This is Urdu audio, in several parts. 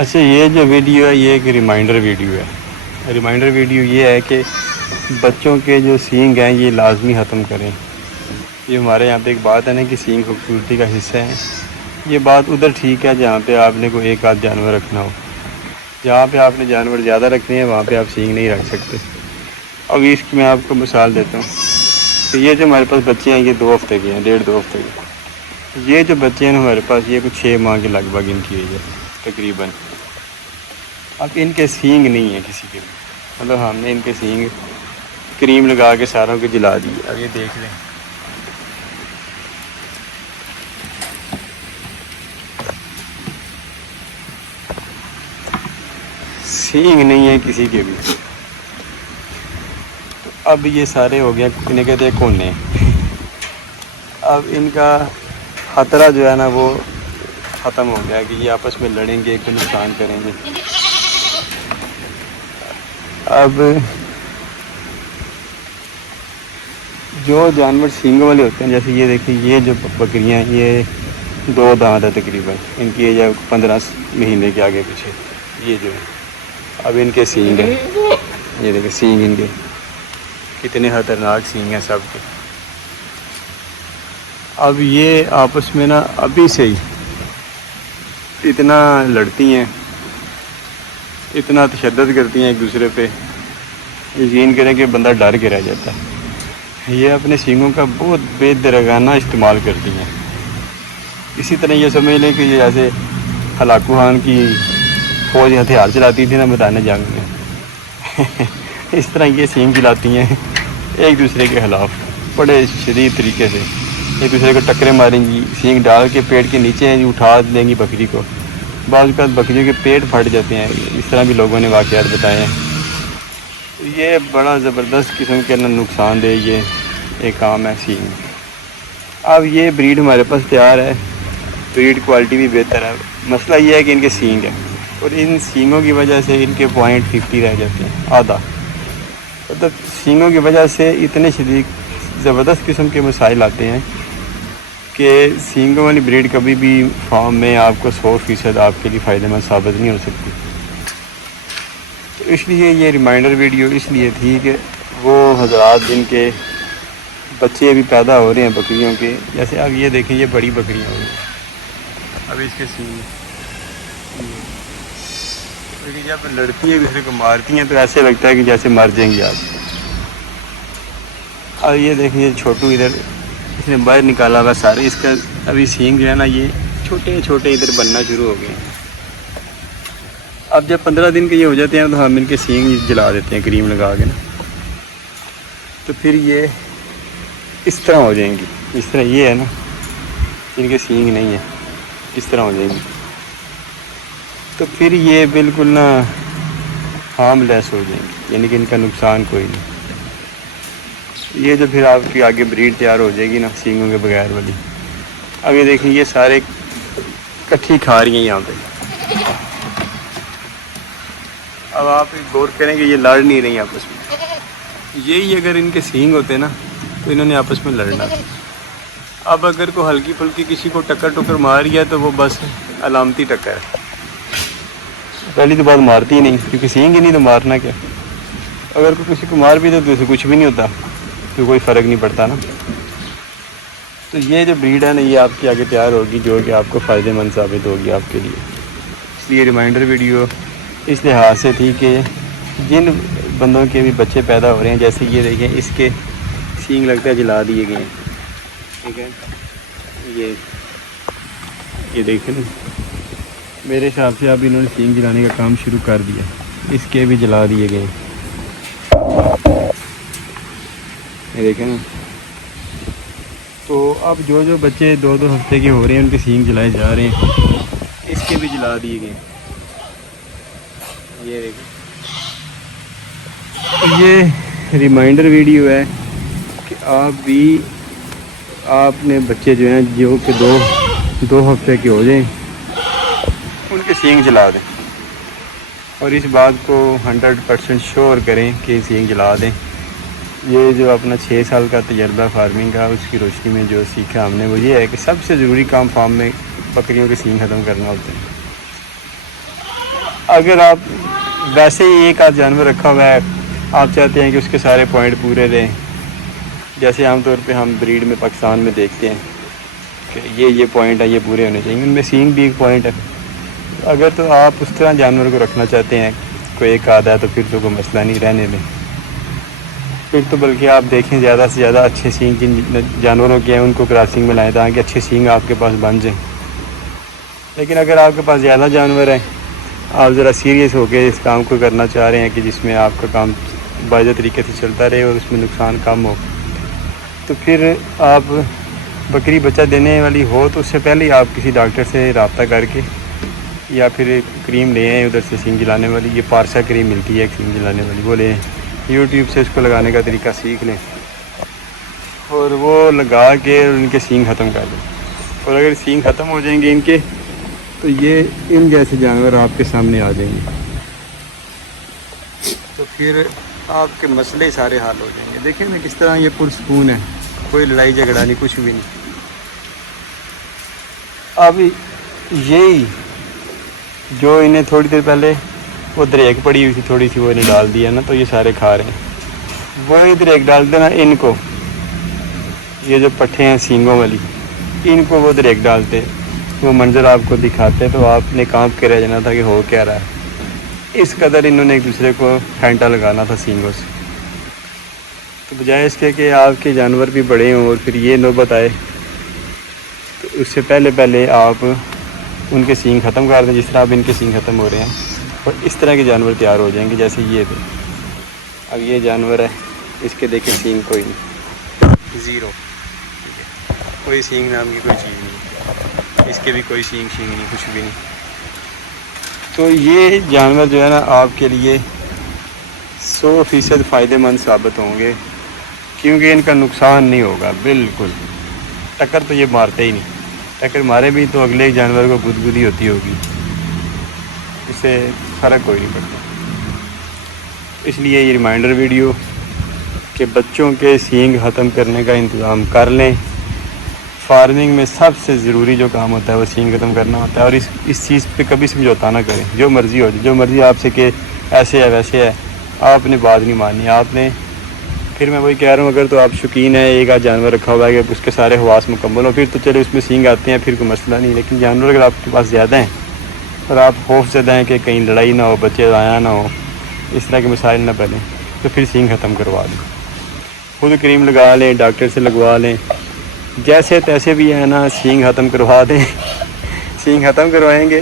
اچھا، یہ جو ویڈیو ہے یہ ایک ریمائنڈر ویڈیو ہے. ریمائنڈر ویڈیو یہ ہے کہ بچوں کے جو سینگ ہیں یہ لازمی ختم کریں. یہ ہمارے یہاں پہ ایک بات ہے نا کہ سینگ خوبصورتی کا حصہ ہے. یہ بات ادھر ٹھیک ہے جہاں پہ آپ نے کوئی ایک آدھ جانور رکھنا ہو. جہاں پہ آپ نے جانور زیادہ رکھنے ہیں وہاں پہ آپ سینگ نہیں رکھ سکتے. اب اس کی میں آپ کو مثال دیتا ہوں کہ یہ جو ہمارے پاس بچے ہیں یہ 2 ہفتے کے ہیں، 1.5-2 ہفتے کے. یہ جو بچے ہیں ہمارے پاس یہ کچھ 6 ماہ کے لگ بھگ ان کی ایج ہے تقریباً. اب ان کے سینگ نہیں ہیں کسی کے بھی، مطلب ہم نے ان کے سینگ کریم لگا کے ساروں کے جلا دی. اب یہ دیکھ لیں، سینگ نہیں ہے کسی کے بھی. اب یہ سارے ہو گیا انہیں کہتے ہیں کونے. اب ان کا خطرہ جو ہے نا وہ ختم ہو گیا کہ یہ آپس میں لڑیں گے، ایک کو نقصان کریں گے. اب جو جانور سینگوں والے ہوتے ہیں، جیسے یہ دیکھیں یہ جو بکریاں ہیں یہ 2 دانت ہے تقریباً، ان کی ایج ہے 15 مہینے کے آگے پیچھے. یہ جو ہے اب ان کے سینگ ہیں، یہ دیکھیں سینگ ان کے کتنے خطرناک سینگ ہیں سب کے. اب یہ آپس میں نا ابھی سے ہی اتنا لڑتی ہیں، اتنا تشدد کرتی ہیں ایک دوسرے پہ، یقین کریں کہ بندہ ڈر کے رہ جاتا ہے. یہ اپنے سینگوں کا بہت بے درگانہ استعمال کرتی ہیں. اسی طرح یہ سمجھ لیں کہ یہ جیسے ہلاکو خان کی فوج ہتھیار چلاتی تھی نا میدان جنگ میں، اس طرح یہ سینگ چلاتی ہیں ایک دوسرے کے خلاف بڑے شدید طریقے سے. ایک دوسرے کو ٹکریں ماریں گی، سینگ ڈال کے پیٹ کے نیچے اٹھا دیں گی بکری کو. بعض اوقات بکریوں کے پیٹ پھٹ جاتے ہیں. اس طرح بھی لوگوں نے واقعات بتائے ہیں. یہ بڑا زبردست قسم کے نقصان دہ یہ ایک کام ہے سینگ. اب یہ بریڈ ہمارے پاس تیار ہے، بریڈ کوالٹی بھی بہتر ہے. مسئلہ یہ ہے کہ ان کے سینگ ہیں اور ان سینگوں کی وجہ سے ان کے .50 رہ جاتے ہیں، آدھا. مطلب سینگوں کی وجہ سے اتنے شدید زبردست قسم کے مسائل آتے ہیں کہ سینگوں والی بریڈ کبھی بھی فارم میں آپ کو 100% آپ کے لیے فائدہ مند ثابت نہیں ہو سکتی. تو اس لیے یہ ریمائنڈر ویڈیو اس لیے تھی کہ وہ حضرات جن کے بچے ابھی پیدا ہو رہے ہیں بکریوں کے، جیسے اب یہ دیکھیں یہ بڑی بکریاں ہو رہی ہیں، اب اس کے سینگ کیونکہ جب لڑکی ایک دوسرے کو مارتی ہیں تو ایسے لگتا ہے کہ جیسے مر جائیں گی آج. اور یہ دیکھیں یہ چھوٹو ادھر اس نے باہر نکالا ہوا سارے، اس کا ابھی سینگ جو ہے نا یہ چھوٹے چھوٹے ادھر بننا شروع ہو گئے ہیں. اب جب 15 دن کے یہ ہو جاتے ہیں تو ہم ان کے سینگ جلا دیتے ہیں کریم لگا کے نا، تو پھر یہ اس طرح ہو جائیں گی. اس طرح یہ ہے نا ان کے سینگ نہیں ہے، اس طرح ہو جائیں گی. تو پھر یہ بالکل نا ہارم لیس ہو جائیں گی، یعنی کہ ان کا نقصان کوئی نہیں. یہ جو پھر آپ کی آگے بریڈ تیار ہو جائے گی نا سینگوں کے بغیر والی. اب یہ دیکھیں یہ سارے کٹھی کھا رہی ہیں یہاں پہ. اب آپ غور کریں کہ یہ لڑ نہیں رہی آپس میں. یہی اگر ان کے سینگ ہوتے نا تو انہوں نے آپس میں لڑنا تھا. اب اگر کوئی ہلکی پھلکی کسی کو ٹکر مار گیا تو وہ بس علامتی ٹکر ہے. پہلی تو بات مارتی ہی نہیں کیونکہ سینگ ہی نہیں تو مارنا کیا. اگر کوئی کسی کو مار بھی دے تو اسے کچھ بھی نہیں ہوتا، تو کوئی فرق نہیں پڑتا نا. تو یہ جو بریڈ ہے نا یہ آپ کی آگے تیار ہوگی جو کہ آپ کو فائدہ مند ثابت ہوگی آپ کے لیے. اس لیے ریمائنڈر ویڈیو اس لحاظ سے تھی کہ جن بندوں کے بھی بچے پیدا ہو رہے ہیں، جیسے یہ دیکھیں اس کے سینگ لگتا ہے جلا دیے گئے ہیں. ٹھیک ہے، یہ دیکھیں نا میرے حساب سے اب انہوں نے سینگ جلانے کا کام شروع کر دیا. اس کے بھی جلا دیے گئے، یہ دیکھیں نا. تو اب جو بچے 2-2 ہفتے کے ہو رہے ہیں ان کے سینگ جلائے جا رہے ہیں، اس کے بھی جلا دیے گئے. یہ دیکھیں یہ ریمائنڈر ویڈیو ہے کہ آپ بھی آپ نے بچے جو ہیں جو کہ 2 ہفتے کے ہو جائیں ان کے سینگ جلا دیں، اور اس بات کو 100% شور کریں کہ سینگ جلا دیں. یہ جو اپنا 6 سال کا تجربہ فارمنگ کا اس کی روشنی میں جو سیکھا ہم نے وہ یہ ہے کہ سب سے ضروری کام فارم میں بکریوں کے سینگ ختم کرنا ہوتے ہیں. اگر آپ ویسے ہی ایک آدھ جانور رکھا ہوا ہے، آپ چاہتے ہیں کہ اس کے سارے پوائنٹ پورے رہیں، جیسے عام طور پہ ہم بریڈ میں پاکستان میں دیکھتے ہیں کہ یہ پوائنٹ ہے، یہ پورے ہونے چاہیے، ان میں سینگ بھی ایک پوائنٹ ہے۔ اگر تو آپ اس طرح جانور کو رکھنا چاہتے ہیں، کوئی ایک آدھا ہے، تو پھر تو کوئی مسئلہ نہیں، رہنے دیں۔ پھر تو بلکہ آپ دیکھیں زیادہ سے زیادہ اچھے سینگ جن جانوروں کے ہیں ان کو کراسنگ میں لائیں تاکہ اچھے سینگ آپ کے پاس بن جائیں۔ لیکن اگر آپ کے پاس زیادہ جانور ہیں، آپ ذرا سیریس ہو کے اس کام کو کرنا چاہ رہے ہیں کہ جس میں آپ کا کام باضابطہ طریقے سے چلتا رہے اور اس میں نقصان کم ہو، تو پھر آپ بکری بچہ دینے والی ہو تو اس سے پہلے ہی آپ کسی ڈاکٹر سے رابطہ کر کے یا پھر کریم لے آئیں ادھر سے سینگ جلانے والی، یہ پارسا کریم ملتی ہے ایک سینگ جلانے والی، وہ لے آئیں، یوٹیوب سے اس کو لگانے کا طریقہ سیکھ لیں اور وہ لگا کے ان کے سینگ ختم کر دیں۔ اور اگر سینگ ختم ہو جائیں گے ان کے، تو یہ ان جیسے جانور آپ کے سامنے آ جائیں گے، تو پھر آپ کے مسئلے سارے حل ہو جائیں گے۔ دیکھیں نا کس طرح یہ پرسکون ہے، کوئی لڑائی جھگڑا نہیں، کچھ بھی نہیں۔ اب یہی جو انہیں تھوڑی دیر پہلے وہ دریک پڑی ہوئی تھی تھوڑی سی، وہ انہیں ڈال دیا نا، تو یہ سارے کھا رہے ہیں۔ وہی دریک ڈال دینا ان کو، یہ جو پٹھے ہیں سینگوں والی، ان کو وہ دریک ڈالتے، وہ منظر آپ کو دکھاتے تو آپ نے کانپ کے رہ جانا تھا کہ ہو کیا رہا ہے۔ اس قدر انہوں نے ایک دوسرے کو پھینٹا لگانا تھا سینگوں سے۔ تو بجائے اس کے کہ آپ کے جانور بھی بڑے ہوں اور پھر یہ نوبت آئے، تو اس سے پہلے آپ ان کے سینگ ختم کر دیں، جس طرح اب ان کے سینگ ختم ہو رہے ہیں، اور اس طرح کے جانور تیار ہو جائیں گے جیسے یہ تھے۔ اب یہ جانور ہے، اس کے دیکھیں سینگ کوئی نہیں، زیرو، کوئی سینگ نام کی کوئی چیز نہیں، اس کے بھی کوئی سینگ نہیں، کچھ بھی نہیں۔ تو یہ جانور جو ہے نا آپ کے لیے 100% فائدہ مند ثابت ہوں گے، کیونکہ ان کا نقصان نہیں ہوگا بالکل۔ ٹکر تو یہ مارتے ہی نہیں، ٹکر مارے بھی تو اگلے جانور کو گدگدی ہوتی ہوگی، اس سے فرق کوئی نہیں پڑتا۔ اس لیے یہ ریمائنڈر ویڈیو کہ بچوں کے سینگ ختم کرنے کا انتظام کر لیں۔ فارمنگ میں سب سے ضروری جو کام ہوتا ہے وہ سینگ ختم کرنا ہوتا ہے، اور اس چیز پہ کبھی سمجھوتا نہ کریں، جو مرضی ہو جائے، جو مرضی آپ سے کہ ایسے ہے ویسے ہے، آپ نے بات نہیں ماننی۔ آپ نے پھر میں وہی کہہ رہا ہوں، اگر تو آپ شوقین ہیں، ایک آدھ جانور رکھا ہوا ہے کہ اس کے سارے حواس مکمل ہو، پھر تو چلے اس میں سینگ آتے ہیں، پھر کوئی مسئلہ نہیں۔ لیکن جانور اگر آپ کے پاس زیادہ ہیں اور آپ خوف زدہ ہیں کہ کہیں لڑائی نہ ہو، بچے ضائع نہ ہو، اس طرح کے مسائل نہ پڑیں، تو پھر سینگ ختم کروا دیں، خود کریم لگا لیں، ڈاکٹر سے لگوا لیں، جیسے تیسے بھی ہے نا، سینگ ختم کروا دیں۔ سینگ ختم کروائیں گے،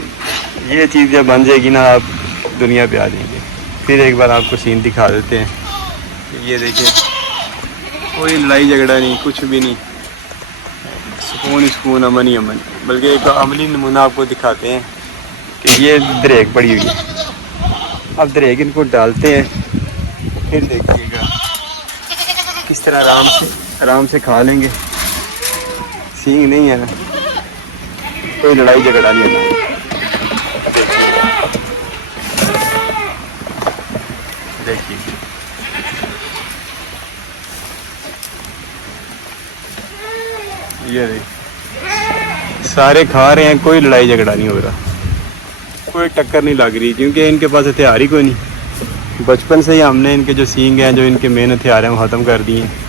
یہ چیز جب بن جائے گی نا، آپ دنیا پہ آ جائیں گے۔ پھر ایک بار آپ کو سین دکھا دیتے ہیں، یہ دیکھیں، کوئی لڑائی جھگڑا نہیں، کچھ بھی نہیں، سکون، امن ہی امن۔ بلکہ ایک عملی نمونہ آپ کو دکھاتے ہیں کہ یہ دریک پڑی ہوئی ہے، اب دریک ان کو ڈالتے ہیں، پھر دیکھیے گا کس طرح آرام سے کھا لیں گے۔ سینگ نہیں ہے نا، کوئی لڑائی جھگڑا نہیں ہے نا، دیکھیے یہ دیکھیے، سارے کھا رہے ہیں، کوئی لڑائی جھگڑا نہیں ہو رہا، کوئی ٹکر نہیں لگ رہی، کیونکہ ان کے پاس ہتھیار ہی کوئی نہیں۔ بچپن سے ہی ہم نے ان کے جو سینگ ہیں، جو ان کے مین ہتھیار ہیں، وہ ختم کر دیے ہیں،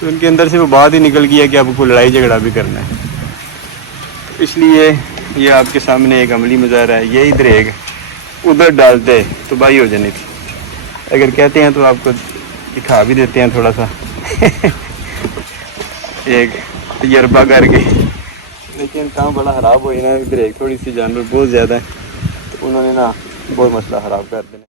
تو ان کے اندر سے وہ بات ہی نکل گئی ہے کہ اب کو لڑائی جھگڑا بھی کرنا ہے۔ اس لیے یہ آپ کے سامنے ایک عملی مظاہرہ ہے۔ یہی دریک ادھر ڈالتے تو بھائی ہو جانی تھی، اگر کہتے ہیں تو آپ کو دکھا بھی دیتے ہیں تھوڑا سا ایک تجربہ کر کے، لیکن کام بڑا خراب ہوئی نا، دریک تھوڑی سی جانور بہت زیادہ ہے، تو انہوں نے نا بہت مسئلہ خراب کر دینا۔